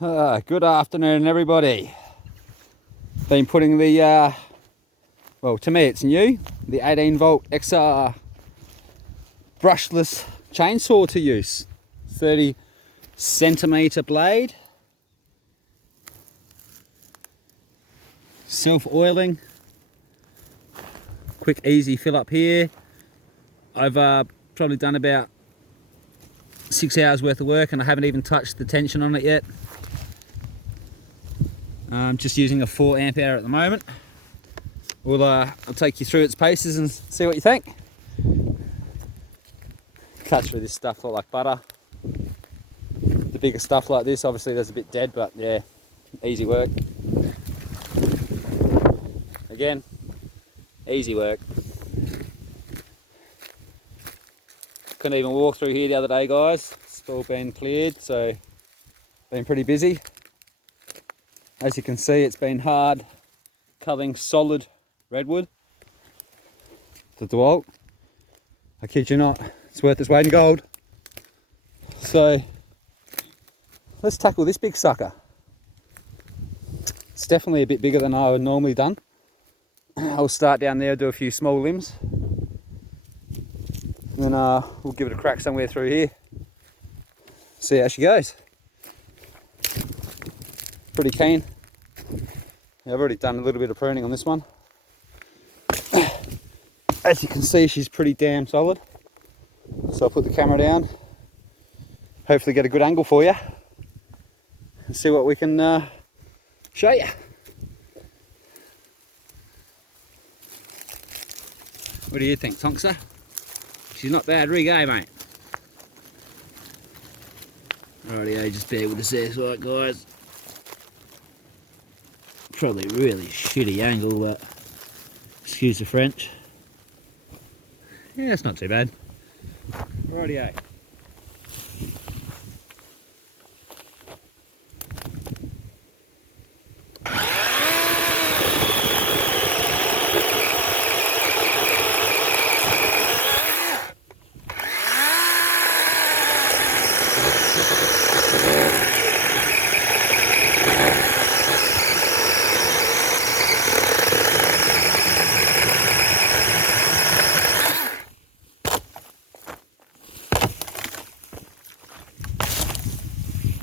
Good afternoon, everybody. Been putting the, well, to me it's new, the 18 volt XR brushless chainsaw to use. 30 centimetre blade. Self-oiling. Quick, easy fill up here. I've probably done about 6 hours worth of work and I haven't even touched the tension on it yet. I'm just using a 4 amp hour at the moment. I'll take you through its paces and see what you think. Cut through this stuff like butter. The bigger stuff like this, obviously there's a bit dead, but yeah, easy work. Again, easy work. Couldn't even walk through here the other day, guys. It's all been cleared, so been pretty busy. As you can see, it's been hard culling solid redwood. The Dewalt. I kid you not, it's worth its weight in gold. So let's tackle this big sucker. It's definitely a bit bigger than I would normally done. I'll start down there, do a few small limbs. Then we'll give it a crack somewhere through here. See how she goes. Pretty keen. Yeah, I've already done a little bit of pruning on this one. As you can see, she's pretty damn solid. So I'll put the camera down. Hopefully get a good angle for you. And see what we can show you. What do you think, Tonksir? She's not bad rig, eh, mate? Alrighty, just bear with us there, right, guys. Probably really shitty angle, but excuse the French. Yeah, that's not too bad. Rightio.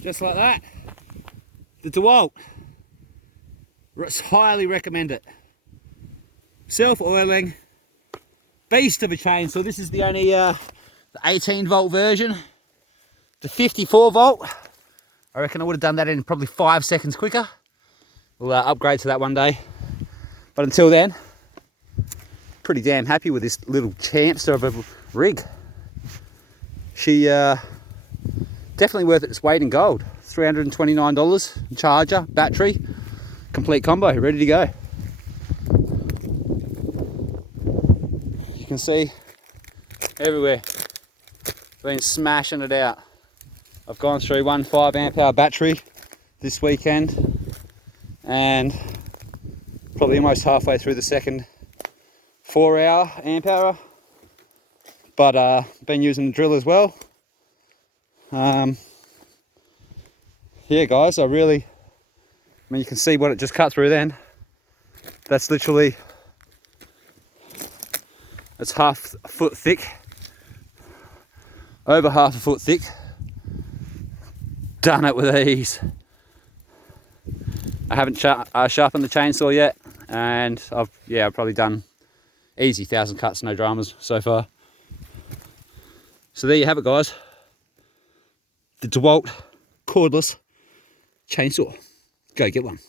Just like that. The Dewalt. Highly recommend it. Self-oiling. Beast of a chainsaw. This is the only the 18 volt version. The 54 volt. I reckon I would have done that in probably 5 seconds quicker. We'll upgrade to that one day. But until then, pretty damn happy with this little champster of a rig. She definitely worth its weight in gold. $329, charger, battery, complete combo, ready to go. You can see everywhere, been smashing it out. I've gone through one 5 amp hour battery this weekend and probably almost halfway through the second 4 hour amp hour, but been using the drill as well. Yeah, guys, I mean, you can see what it just cut through then. That's literally, it's half a foot thick, over half a foot thick. Done it with ease. I haven't sharpened the chainsaw yet, and I've probably done easy 1,000 cuts, no dramas so far. So there you have it, guys. The Dewalt cordless chainsaw. Go get one.